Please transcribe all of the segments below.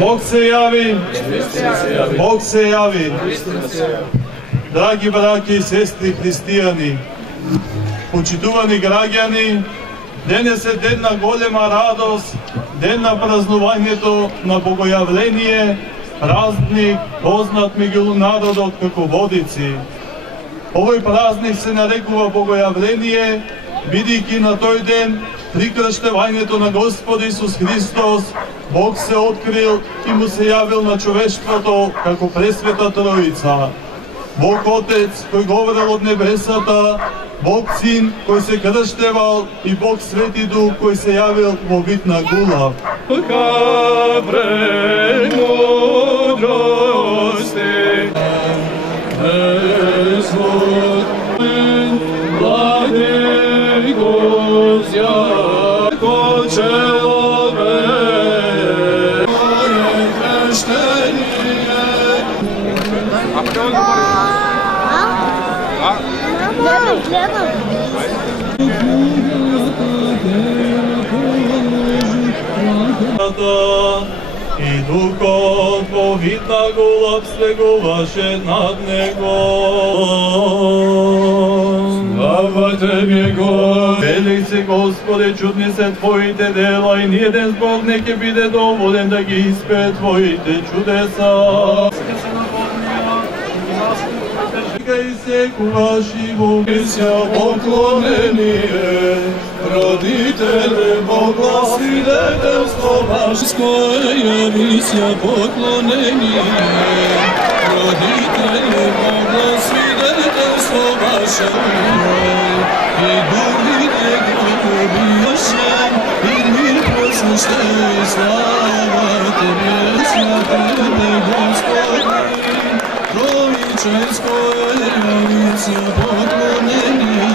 Бог се јави. Бог се јави. Драги браќи и сестри христијани, почитувани граѓани, денес е ден на голема радост, ден на празнувањето на Богојавление, празник познат меѓу народот како Водици. Овој празник се нарекува Богојавление, бидејќи на тој ден при крштевањето на Господ Исус Христос Бог се открил и му се јавил на човештвото како Пресвета Троица. Бог Отец кој говорел од небесата, Бог Син кој се крштевал и Бог Свети Дух кој се јавил во вид на гулав. И Духот во вид на гулав слегуваше над него. Слава Тебе, Господи! Велик си, Господи, чудни се Твоите дела и ниеден збор не ќе биде доволен да ги испее Твоите чудеса. И секогаш и вовеќе поклонение, Родителе, Бога свидетелство Божское, јави се поклонение. Родителе, Бога свидетелство Ваше, и другите глубијаше, и мир просвеща и слава Тебе, святеле Господи. Троиченское јави се поклонение,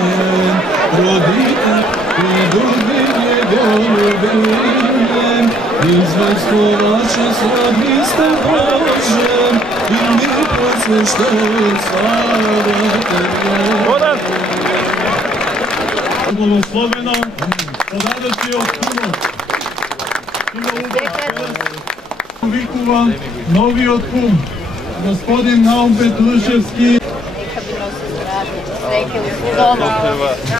Родител и другите голубијем, известуваше со Христе Божем, и мир просвеща и слава Тебе. Благословено, подадете од кумот. Има убав, викува новиот кум, Господин Наум Петрушевски. Нека би носи здравје, среќа во дома.